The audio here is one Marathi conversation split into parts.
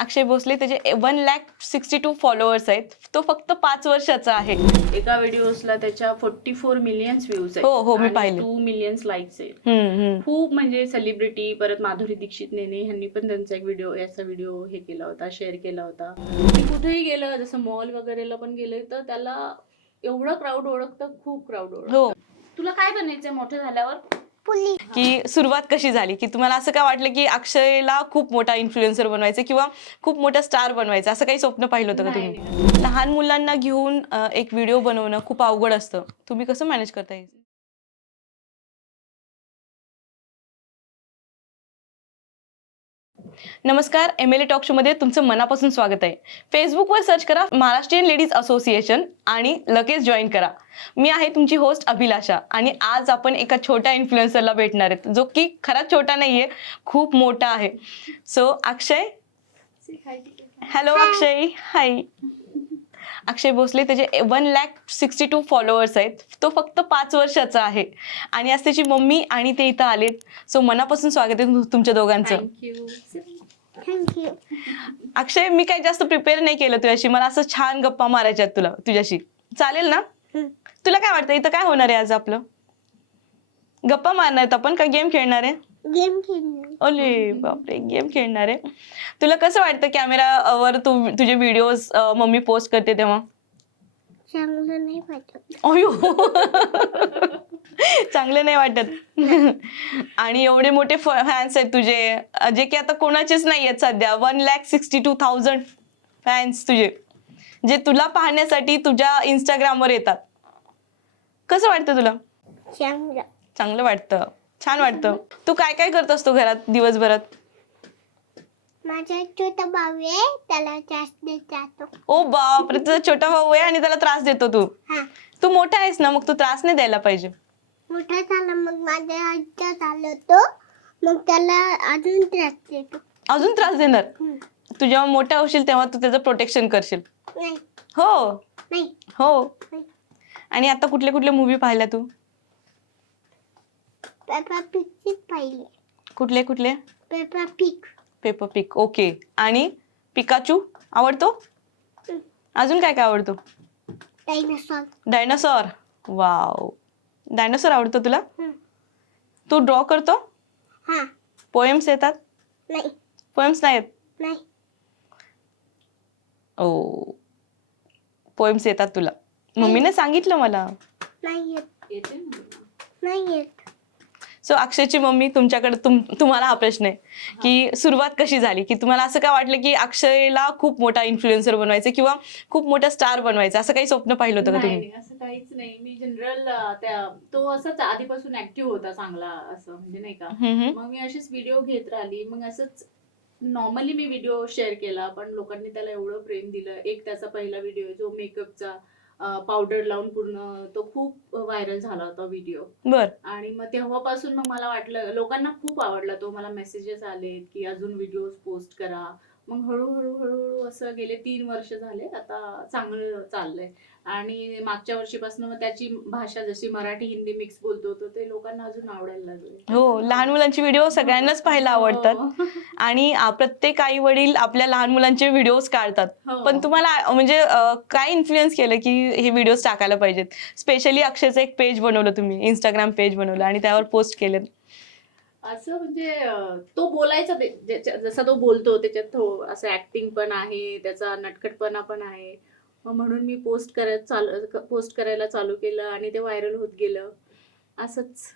अक्षय भोसले त्याचे one lakh sixty two followers आहेत. तो फक्त पाच वर्षाचा आहे. एका व्हिडिओसला त्याच्या फोर्टी फोर मिलियन्स व्ह्यूज आहेत. हो, हो, मी पाहिले. टू मिलियन्स लाईक्स आहेत. खूप म्हणजे सेलिब्रिटी परत माधुरी दीक्षित नेने ह्यांनी पण त्यांचा एक व्हिडिओ याचा व्हिडिओ हे केला होता शेअर केला होता. ते कुठेही गेलं जसं मॉल वगैरेला पण गेले तर त्याला एवढं क्राऊड ओळखतं खूप क्राऊड ओळखतं. हो. तुला काय बनायचंय मोठं झाल्यावर? की सुरुवात कशी झाली? की तुम्हाला असं काय वाटलं की अक्षयला खूप मोठा इन्फ्लुएन्सर बनवायचं किंवा खूप मोठा स्टार बनवायचं? असं काही स्वप्न पाहिलं होतं का तुम्ही? लहान मुलांना घेऊन अं, एक व्हिडिओ बनवणं खूप अवघड असतं. तुम्ही कसं मॅनेज करता येईल नमस्कार एम एल ए टॉक शोमध्ये तुमचं मनापासून स्वागत आहे. फेसबुकवर सर्च करा महाराष्ट्रीयन लेडीज असोसिएशन आणि लगेच जॉईन करा. मी आहे तुमची होस्ट अभिलाषा आणि आज आपण एका छोट्या इन्फ्लुएन्सरला भेटणार आहेत जो की खराच छोटा नाहीये खूप मोठा आहे. So Akshay? Hello Akshay. Hi Akshay Bhosale त्याचे one lakh sixty two followers आहेत. तो फक्त पाच वर्षाचा आहे. आणि आज त्याची मम्मी आणि ते इथं आलेत. सो मनापासून स्वागत आहे तुमच्या दोघांचं. थँक्यू अक्षय मी काही जास्त प्रिपेअर नाही केलं तुझ्याशी. मला असं छान गप्पा मारायच्या तुला तुझ्याशी. चालेल ना. तुला काय वाटतं? इथं काय होणार आहे आज आपलं? गप्पा मारणार आहेत आपण? का गेम खेळणार आहे? गेम खेळणार. ओले बापरे गेम खेळणार आहे. तुला कसं वाटतं कॅमेरावर तू तुझे व्हिडिओज मम्मी पोस्ट करते तेव्हा? चांगलं नाही वाटत. अयो. चांगले नाही वाटत. आणि एवढे मोठे फॅन्स आहेत तुझे. जे की आता कोणाचेच नाही आहेत सध्या. One lakh sixty two thousand fans तुझे. जे तुला पाहण्यासाठी तुझ्या इंस्टाग्रामवर येतात. कसं वाटतं तुला? चांगलं. चांगलं वाटतं. छान वाटतं. तू काय काय करत असतो घरात दिवसभरात? माझा एक छोटा भाऊ आहे त्याला जास्त देत जातो. ओ बापरे तुझा छोटा भाऊ आहे आणि त्याला त्रास देतो तू. हा. तू मोठा आहेस ना मग तू त्रास नाही द्यायला पाहिजे. मोठा झाला मग माझ्या आलं तो. मग त्याला अजून त्रास देतो. अजून त्रास देणार? हम्म. तू जेव्हा मोठा होशील तेव्हा तू त्याचं प्रोटेक्शन करशील. नाही. हो. नाही. हो. नाही. आणि आता कुठले कुठले मूवी पाहिल्या तू? पेपा पिकचीच पाहिली कुठले कुठले? Peppa Pig Peppa Pig okay आणि पिकाचू आवडतो? अजून काय काय आवडतो? डायनासॉर डायनासॉर वाव डायनासॉर आवडतो तुला? तू ड्रॉ करतो? हा. पोएम्स येतात? नाही. पोएम्स नाही येत नाही. ओ पोएम्स येतात तुला. मम्मीने सांगितलं मला. नाही येत. नाही येत. सो अक्षयची मम्मी तुमच्याकडे तुम तुम्हाला हा प्रश्न आहे की सुरुवात कशी झाली? की तुम्हाला असं काय वाटलं की अक्षयला खूप मोठा इन्फ्लुएन्सर बनवायचं किंवा खूप मोठा स्टार बनवायचं? असं काही स्वप्न पाहिलं होतं का तुम्ही? असं काहीच नाही. मी जनरल त्या तो असंच आधीपासून ऍक्टिव्ह होता चांगला असं म्हणजे नाही का. मग मी अशीच व्हिडिओ घेत राहिली. मग असंच नॉर्मली मी व्हिडिओ शेअर केला पण लोकांनी त्याला एवढं प्रेम दिलं. एक त्याचा पहिला व्हिडिओ जो मेकअपचा पावडर लावून पूर्ण तो खूप व्हायरल झाला होता व्हिडिओ बर. आणि मग तेव्हापासून मग मला वाटलं लोकांना खूप आवडला तो. मला मेसेजेस आलेत की अजून व्हिडिओज पोस्ट करा. मग हळूहळू हळूहळू असं गेले तीन वर्ष झाले आता चांगलं चाललंय. आणि मागच्या वर्षीपासून मग त्याची भाषा जशी मराठी हिंदी मिक्स बोलतो तो ते लोकांना अजून आवडायला लागले. हो लहान मुलांची व्हिडिओ सगळ्यांनाच पाहायला आवडतात. हो. आणि अं, प्रत्येक आई वडील आपल्या लहान मुलांचे व्हिडिओज काढतात. हो. पण तुम्हाला म्हणजे काय इन्फ्लुएन्स केलं की हे व्हिडिओज टाकायला पाहिजेत? स्पेशली अक्षयचं एक पेज बनवलं तुम्ही इंस्टाग्राम पेज बनवलं आणि त्यावर पोस्ट केलं असं म्हणजे तो बोलायचा जसा तो बोलतो त्याच्यात तो असं ऍक्टिंग पण आहे त्याचा नटखटपणा पण आहे. मग म्हणून मी पोस्ट करत चालू पोस्ट करायला चालू केलं आणि ते व्हायरल होत गेलं. असंच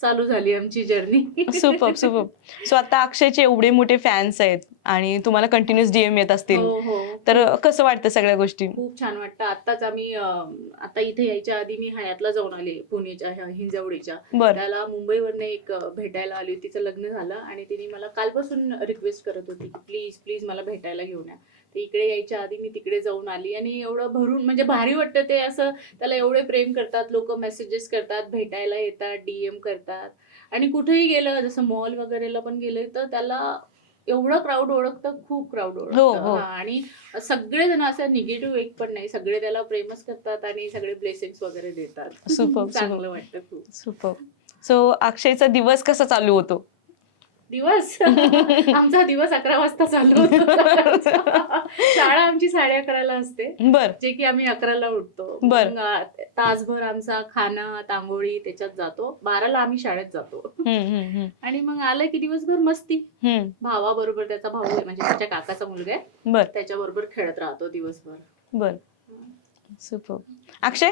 चालू झाली आमची जर्नी सुपर सुपर. सो आता अक्षयचे एवढे मोठे फॅन्स आहेत आणि तुम्हाला कंटिन्युअस डीएम येत असतील. हो हो. तर कसं वाटतं सगळ्या गोष्टी? खूप छान वाटतं. आताच आम्ही अं, आता इथे यायच्या आधी मी हयातला जाऊन आले पुण्याच्या ह्या हिंजवडीच्या. बर. त्याला मुंबईवरनं एक अं, भेटायला आली होती. तिचं लग्न झालं आणि तिने मला कालपासून रिक्वेस्ट करत होती प्लीज प्लीज मला भेटायला घेऊन या. तर इकडे यायच्या आधी मी तिकडे जाऊन आली आणि एवढं भरून म्हणजे भारी वाटतं ते असं त्याला एवढे प्रेम करतात लोक मेसेजेस करतात भेटायला येतात डीएम करतात. आणि कुठेही गेलं जसं मॉल वगैरेला पण गेले तर त्याला एवढं क्राऊड ओळखतं खूप क्राऊड ओळखतं. हो. हा, आणि सगळेजण असं निगेटिव्ह एक पण नाही. सगळे त्याला प्रेमच करतात आणि सगळे ब्लेसिंग्स वगैरे देतात. चांगलं वाटतं खूप. सुपर. सो अक्षयचा दिवस कसा चालू होतो? दिवस? आमचा दिवस अकरा वाजता चालू होतो. शाळा आमची साडे अकराला असते. बर. जे की आम्ही अकराला उठतो. बर. तासभर आमचा खाना तांगोळी त्याच्यात जातो. बाराला आम्ही शाळेत जातो. हम्म, हम्म, हम्म, आणि मग आलं की दिवसभर मस्ती. हम्म. भावाबरोबर त्याचा भाऊ आहे म्हणजे त्याच्या काकाचा मुलगा आहे. बर. त्याच्याबरोबर खेळत राहतो दिवसभर. बर. सुपर. अक्षय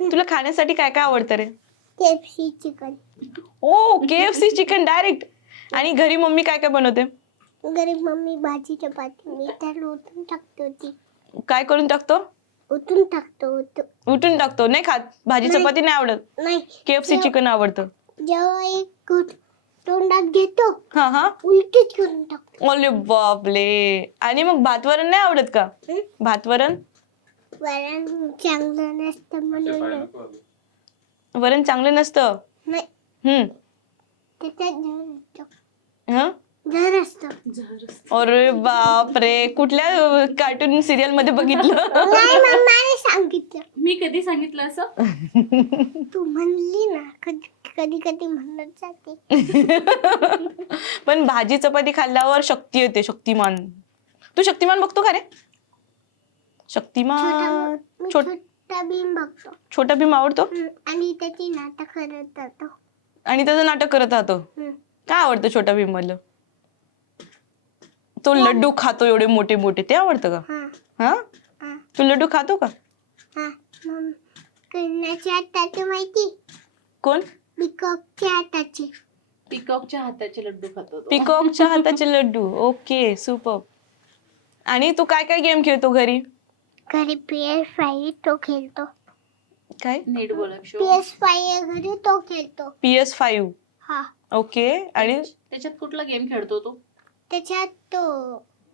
तुला खाण्यासाठी काय काय आवडतं रे? KFC chicken. ओ K F C chicken direct. आणि घरी मम्मी काय काय बनवते? गरीब मम्मी भाजी चपाती. मी तर ओतून टाकतो ती काय करून टाकतो? ओतून टाकतो ओतून उठून टाकतो. नाही खात? भाजी नाही. चपाती नाही आवडत? नाही. के एफ सी चिकन आवडतं. जेव्हा एक तोंडात घेतो हा हा. उलटीच करून टाकतो. ओले बापले आणि मग भातवरण नाही आवडत का? हं? भातवरण? वरण चांगलं नसतं म्हणून. वरण चांगलं नसतं? नाही. हम्म त्याच्यात हं? अरे बापरे कुठल्या कार्टून सिरियलमध्ये बघितलं? नाही मम्माने सांगितलं. मी कधी सांगितलं असं? तू म्हणली ना कधी कधी कधी म्हणत जाते. पण भाजी चपाती खाल्ल्यावर शक्ती येते शक्तिमान. तू शक्तिमान बघतो का रे? छोटा शक्तिमान मी छोट छोटा भीम बघतो. छोटा भीम आवडतो? आणि त्याची नाटक करत जातो. आणि त्याचं नाटक करत राहतो. काय आवडतं छोटा भीम मधलं तो लड्डू खातो एवढे मोठे मोठे ते आवडतं का? हा. हा? हा. तू लड्डू खातो का? हा. हाताचे माहिती? कोण? पिकॉकच्या हाताचे. पिकॉकच्या हाताचे लड्डू खातो तो. पिकॉकच्या हाताचे लड्डू. Okay super. आणि तू काय काय गेम खेळतो घरी? घरी पी एस फाय तो खेळतो. काय? नीट बोला पी शो. एस फाय घरी तो खेळतो. P S five. हा. ओके आणि? त्याच्यात कुठला गेम खेळतो तो? त्याच्यात तो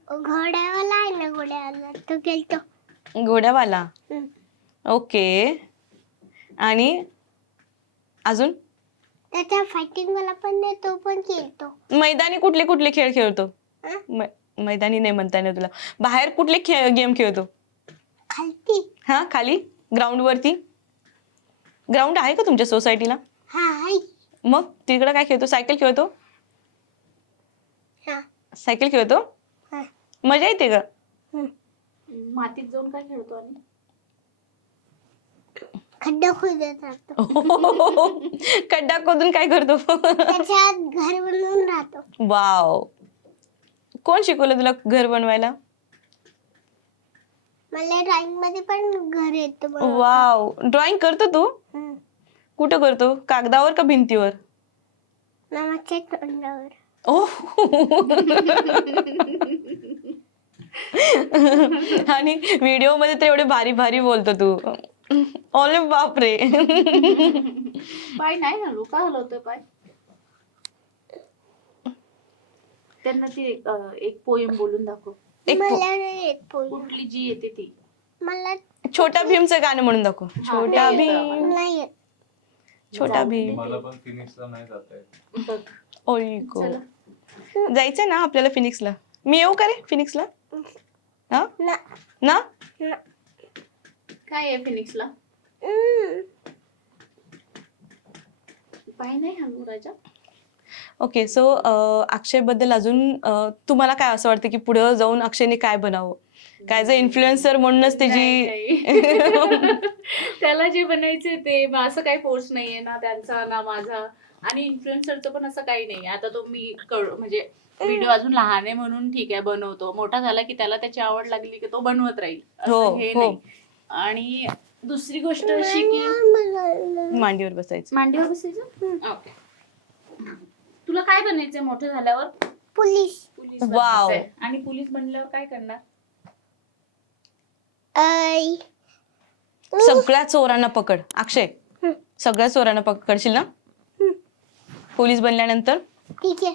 घोड्यावाला आहे ना घोड्यावाला. तो खेळतो घोड्यावाला. ओके. आणि अजून? त्याच्या फायटिंग वाला पण नाही तो पण खेळतो. मैदानी कुठले कुठले खेळ खेळतो? मै- मैदानी नाही म्हणता येणार तुला. बाहेर कुठले खेळ गेम खेळतो? खालती. हा खाली? ग्राउंड वरती? ग्राउंड आहे का तुमच्या सोसायटीला हा हाय मग तिकडं काय खेळतो? सायकल खेळतो? सायकल खेळतो? हा. मजा येते का हं. मातीत जाऊन काय खेळतो आणि खड्डा खोदत राहतो. खड्डा खोदून काय करतो? त्याच्यात घर बनवून राहतो. वाव. कोण शिकवलं तुला घर बनवायला? मला ड्रॉइंगमध्ये पण घर येतं बनवता. वाव. ड्रॉइंग करतो तू? हं. कुठं करतो? कागदावर का भिंतीवर? मामाच्या तोंडावर. ओ आणि व्हिडिओमध्ये तर एवढे भारी भारी बोलतो तू. ओले बापरे. पाय नाही हलू का हलवतोय पाय. त्यांना ती एक, अं, एक पोयम बोलून दाखव. एक पो- मला नाही येत पोळी कुठली जी येते ती. मला छोटा भीमचं गाणं म्हणून दाखव. छोटा भीम. नाही येत. छोटा भीम. मला पण फिनिक्सला नाही जाता येत. बघ. चला. जायचंय ना आपल्याला फिनिक्सला. मी येऊ का रे फिनिक्सला? हा? ना. ना? ना. काय आहे फिनिक्सला? हम्म. पाय नाही हलू राजा ओके सो अक्षयबद्दल अजून तुम्हाला काय असं वाटतं की पुढे जाऊन अक्षयने काय बनावं? काय जर इन्फ्लुएन्सर म्हणूनच त्याची. त्याला जे बनायचे ते असं काही फोर्स नाहीये ना त्यांचा ना माझा. आणि इन्फ्लुएन्सरचं पण असं काही नाही. आता तो मी कळ म्हणजे व्हिडिओ अजून लहान आहे म्हणून ठीक आहे बनवतो. मोठा झाला की त्याला त्याची आवड लागली की तो बनवत राहील. हो, असं हे हो. नाही. आणि दुसरी गोष्ट अशी की मांडीवर बसायचं. मांडीवर बसायचं? ओके. तुला काय बनायचंय मोठं झाल्यावर? पोलीस. Police wow. बनायचंय. आणि पोलीस बनल्यावर काय करणार? सगळ्या चोरांना पकड. अक्षय. सगळ्या चोरांना पकडशील ना. पोलीस बनल्यानंतर? ठीक आहे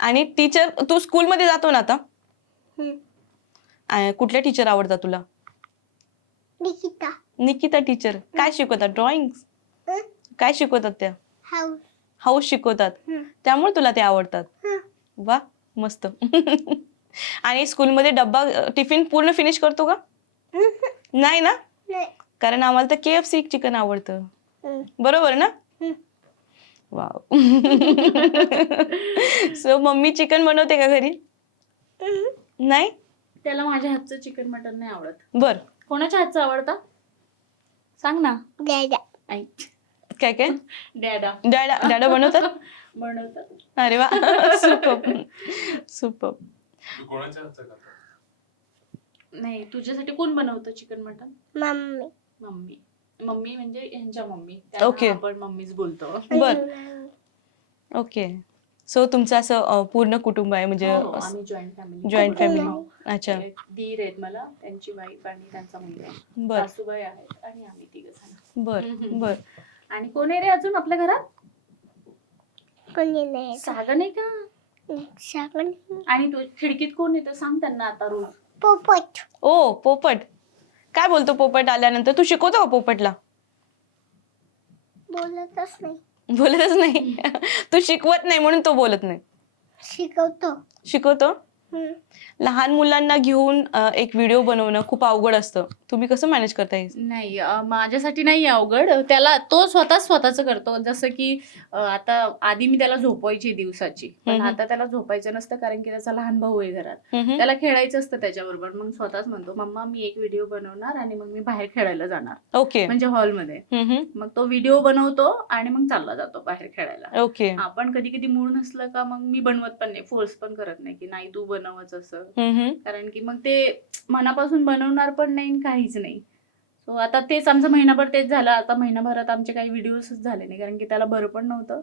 आणि टीचर तू स्कूलमध्ये जातो ना आता? हम्म. कुठल्या टीचर आवडतात तुला? निकिता. निकिता टीचर. काय शिकवतात? ड्रॉइंग हं? काय शिकवतात त्या? हाऊस. हाऊस शिकवतात. हं. त्यामुळे तुला ते आवडतात? हं. वा मस्त. आणि स्कूलमध्ये डब्बा टिफिन पूर्ण फिनिश करतो का? हं. नाही ना? नाही. कारण आम्हाला तर के एफ सी चिकन आवडतं. हं. बरोबर ना. वाव सो मम्मी चिकन बनवते का घरी. नाही? त्याला माझ्या हातचं चिकन मटन नाही आवडत. बर. कोणाच्या हातचं आवडतं? सांग ना. आई. काय काय? डॅडा डॅडा डॅडा बनवतात? बनवतात. अरे वा. कोणाच्या हातचं खाता नाही तुझ्यासाठी कोण बनवतं chicken mutton mummy mummy mummy म्हणजे यांच्या मम्मी. Okay. त्यांना आपण मम्मीच बोलतो. बर. ओके सो तुमचं असं अं, पूर्ण कुटुंब आहे म्हणजे हो, आम्ही जॉईंट फॅमिली जॉईंट फॅमिली अच्छा. दीर आहेत मला त्यांची वाईफ आणि त्यांचा मुलगा. बर. सासूबाई आहेत आणि आम्ही तिघ जण. बर हम्म. बर. आणि कोण आहे रे अजून आपल्या घरात? कोणी नाही सागं नाही का? आणि तू खिडकीत कोण येतं? सांग त्यांना आता रोज. पोपट. ओ पोपट. काय बोलतो पोपट आल्यानंतर? तू शिकवतो का पोपटला? बोलतच नाही. बोलतच नाही. तू शिकवत नाही म्हणून तो बोलत नाही. शिकवतो. शिकवतो. लहान मुलांना घेऊन अं, एक व्हिडिओ बनवणं खूप अवघड असतं. तुम्ही कसं मॅनेज करता हे? नाही अं, माझ्यासाठी नाही अवघड. त्याला तो स्वतः स्वतःच करतो. जसं की अं, आता आधी मी त्याला झोपवायची दिवसाची. पण हम्म. आता त्याला झोपायचं नसतं कारण की त्याचा लहान भाऊ आहे घरात. हम्म. त्याला खेळायचं असतं त्याच्याबरोबर. मग स्वतःच म्हणतो मम्मा मी एक व्हिडिओ बनवणार आणि मग मी बाहेर खेळायला जाणार. ओके. म्हणजे हॉलमध्ये. हम्म. मग तो व्हिडिओ बनवतो आणि मग चालला जातो बाहेर खेळायला. ओके. आपण कधी कधी मूड नसलं का मग मी बनवत पण नाही. फोर्स पण करत नाही की नाही तू बनवच असं. कारण की मग ते मनापासून बनवणार पण नाही काहीच नाही. सो आता तेच आमचं महिनाभर तेच झालं. आता महिनाभरात आमचे काही व्हिडिओजच झाले नाही. कारण की त्याला बरं पण नव्हतं.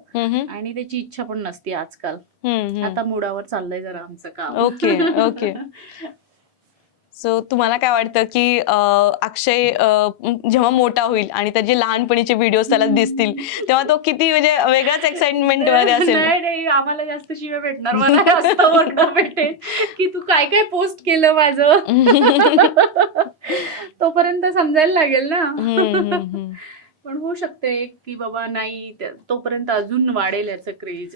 आणि त्याची इच्छा पण नसते आजकाल. आता मुडावर चाललंय जरा आमचं काम. ओके ओके सो तुम्हाला काय वाटतं की अक्षय जेव्हा मोठा होईल आणि त्याचे लहानपणीचे व्हिडिओ त्याला दिसतील तेव्हा तो किती म्हणजे वेगळाच एक्साइटमेंटमध्ये असेल? नाही नाही आम्हाला जास्त शिव्या भेटणार. मला जास्त ओरडा भेटेल की तू काय काय पोस्ट केलं माझं? तोपर्यंत समजायला लागेल ना. पण होऊ शकते की बाबा नाही त्या- तोपर्यंत अजून वाढेल याचं क्रेज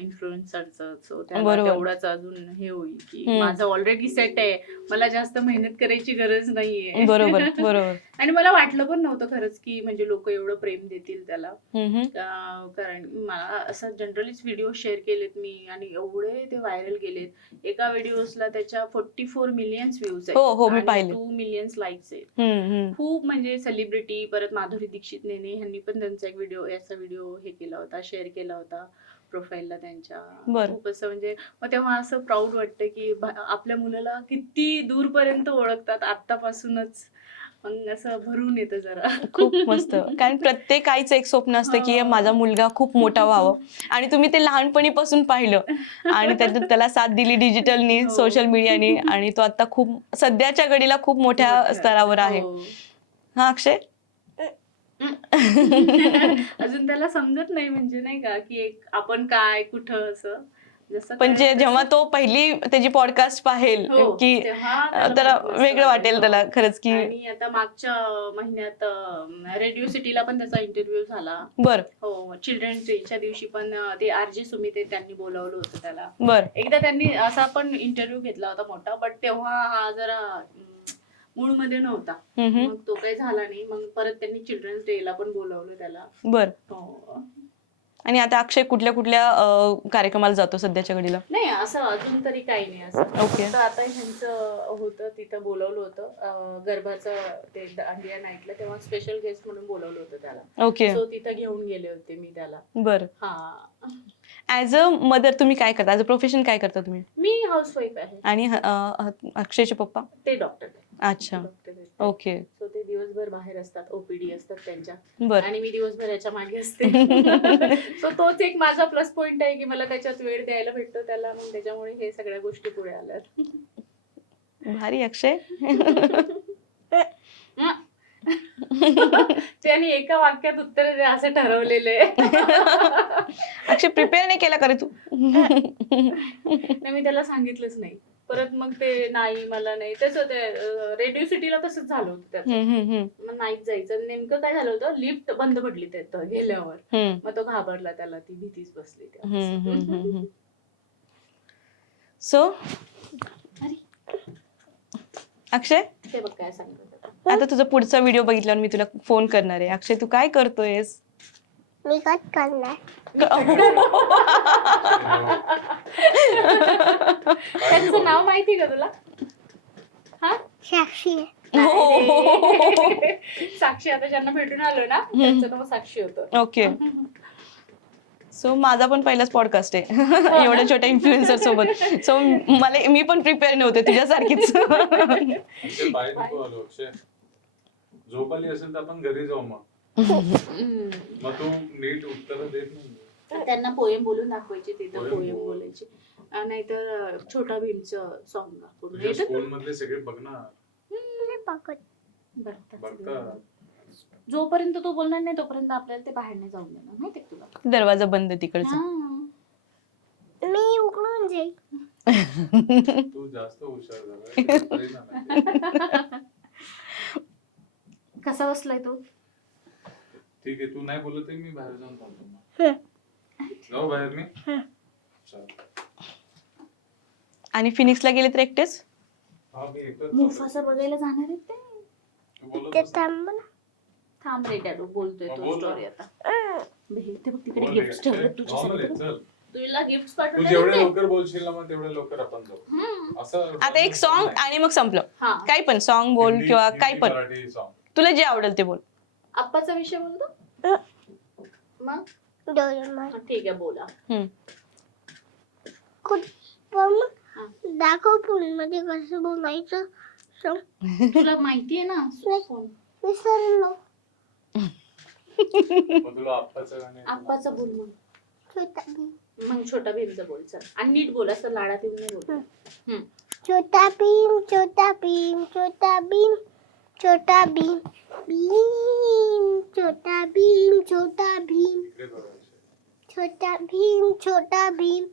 इन्फ्लुएन्सरचं सो त्याला बरोबर. तेवढाच अजून हे होईल की हम्म. माझं ऑलरेडी सेट आहे. मला जास्त मेहनत करायची गरज नाहीये. बरोबर बरोबर. आणि मला वाटलं पण नव्हतं खरंच की म्हणजे लोक एवढं प्रेम देतील त्याला. हम्म, का- कारण मला असं जनरलीच व्हिडिओ शेअर केलेत मी आणि एवढे ते व्हायरल गेलेत. एका व्हिडिओसला त्याच्या फोर्टी फोर मिलियन्स व्ह्यूज हो, हो, मी पाहिले. टू मिलियन्स लाईक्स आहेत. हम्म, हम्म. खूप म्हणजे सेलिब्रिटी परत माधुरी दीक्षित नेने ह्यांनी पण त्यांचा एक व्हिडिओ याचा व्हिडिओ हे केला होता शेअर केला होता प्रोफाईलला त्यांच्या. खूप असं म्हणजे मग तेव्हा असं प्राऊड वाटतं की आपल्या मुलाला किती दूरपर्यंत ओळखतात आतापासूनच मग असं भरून येतं जरा खूप मस्त कारण प्रत्येक आईचं एक स्वप्न असतं की. माझा मुलगा खूप मोठा व्हावं आणि तुम्ही ते लहानपणीपासून पाहिलं आणि त्याच्यात त्याला साथ दिली डिजिटलनी. सोशल मीडियानी आणि तो आता खूप सध्याच्या घडीला खूप मोठ्या मोठं. स्तरावर आहे हो. हा अक्षय अजून त्याला समजत नाही म्हणजे नाही का की एक आपण काय कुठं असं. जसं पण जे जेव्हा तो पहिली त्याची पॉडकास्ट पाहेल हो, की तेव्हा त्याला वेगळं वाटेल. त्याला खरंच की आणि आता मागच्या महिन्यात रेडिओ सिटीला पण त्याचा इंटरव्ह्यू झाला. बर. हो चिल्ड्रन डेच्या दिवशी पण ते आर जे सुमित त्यांनी बोलावलं होतं त्याला. बर. एकदा त्यांनी असा पण इंटरव्ह्यू घेतला होता मोठा बट तेव्हा हा जरा मूडमध्ये नव्हता. हम्म, मग तो काही झाला नाही. मग परत त्यांनी चिल्ड्रन्स डे ला पण बोलावलं त्याला. बर. हो. आणि आता अक्षय कुठल्या कुठल्या अं, कार्यक्रमाला जातो सध्याच्या घडीला? नाही असं अजून तरी काही नाही असं. ओके. फक्त आता ह्यांचं होतं तिथं बोलवलं होतं. अं, गर्भाचं ते दांडिया नाईटला तेव्हा स्पेशल गेस्ट म्हणून बोलवलं होतं त्याला. ओके. सो तिथं घेऊन गेले होते मी त्याला. बर. हा. ऍज अ मदर तुम्ही काय करता? ऍज अ प्रोफेशन काय करता तुम्ही? मी हाऊसवाईफ आहे. आणि अं, अक्षयचे पप्पा? ते डॉक्टर अच्छा. ओके. सो ते दिवसभर बाहेर असतात ओपीडी असतात त्यांच्या. बर. आणि मी दिवसभर याच्या मागे असते. सो तोच एक माझा प्लस पॉइंट आहे की मला त्याच्यात वेळ द्यायला भेटतो त्याला मग त्याच्यामुळे हे सगळ्या गोष्टी पुढे आल्यात. भारी अक्षय. त्यांनी एका वाक्यात उत्तर द्या असं ठरवलेलं अक्षय प्रिपेअर नाही केला का रे तू? मी त्याला सांगितलंच नाही. परत मग ते नाही मला नाही. तसं ते रेडिओ सिटीला तसंच झालं होतं त्याचं. मग नाहीच जायचं. नेमकं काय झालं होतं लिफ्ट बंद पडली त्यात गेल्यावर. मग तो घाबरला त्याला ती भीतीच बसली. हम्म. सो अक्षय? ते बघ काय सांगत. आता तुझा पुढचा व्हिडिओ बघितल्यावर मी तुला फोन करणार आहे. अक्षय तू काय करतोयस? मी कट करणार. त्यांचं नाव माहिती का तुला? साक्षी. आहे. साक्षी आता ज्यांना भेटून आलो ना त्यांचं नाव साक्षी होतं. ओके. सो माझा पण पहिलाच पॉडकास्ट आहे. एवढ्या छोट्या इन्फ्लुएन्सर सोबत. सो मला मी पण प्रिपेअर नव्हते तुझ्यासारखीच. बाहेर नको आलो अक्षय. झोप आली असेल तर आपण घरी जाऊ मग. मग तू नीट उत्तर देत नाही. त्यांना पोएम बोलून दाखवायची तिथं Poem पोएम बोल. बोलायची. अं, नाहीतर अं, छोटा भीमचं सॉन्ग दाखवून. तुझ्या स्कूल मधले सगळे बघत. जोपर्यंत तो बोलणार नाही तोपर्यंत आपल्याला ते बाहेर नाही जाऊन देणार. माहितीये का तुला? दरवाजा बंद तिकडचा. हा. मी उघडून जाईल. तू जास्त हुशार झाला. कसा बसलाय तो? ठीक आहे तू नाही बोलत आहे मी बाहेर जाऊन थांबतो मग. हं. जाऊ बाहेर मी चल. आणि फिनिक्सला गेले तर एकटेच हा मी एकटाच मुफासा बघायला जाणार आहेत ते तू बोलत ते बस. थांब ना. थांब रे डॅडू बोलतोय हा, तो बोल ना. स्टोरी आता अं, बे, ते बघ तिकडे बोल गिफ्ट ठेवले चल. तुझ्यासाठी Normal आहे, बघ. चल. तुला गिफ्ट तू पाठवले जेवढे ते? लवकर बोलशील ना मग तेवढे लवकर आपण जाऊ हम्म. असं आता एक सॉन्ग आणि मग संपलं हा काही पण सॉन्ग बोल हिंदी- किंवा हिंदी, काही पण मराठी. तुला जे आवडेल ते बोल आप्पाचा विषय बोलतो मग डोरेमॉन. ठीक आहे बोला हम्म. कुठ पण. दाखव फोनमध्ये कसं बोलायचं सांग. तुला माहितीये ना फोन विसरलो मग तुला आप्पाचं गाणं येतं ना? आप्पाचा बोल मग छोटा भीम मग छोटा भीमचा बोल चल आणि नीट बोल असं लाडात येऊन नाही बोल हम्म. छोटा भीम छोटा भीम छोटा भीम छोटा भीम भीम छोटा भीम छोटा भीम. छोटा भीम छोटा भीम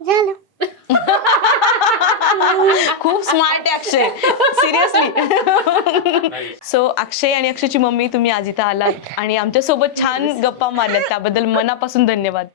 झालं खूप स्मार्ट आहे अक्षय सिरियसली. सो अक्षय आणि अक्षयची मम्मी तुम्ही आज इथं आलात आणि आमच्यासोबत छान गप्पा मारल्यात त्याबद्दल मनापासून धन्यवाद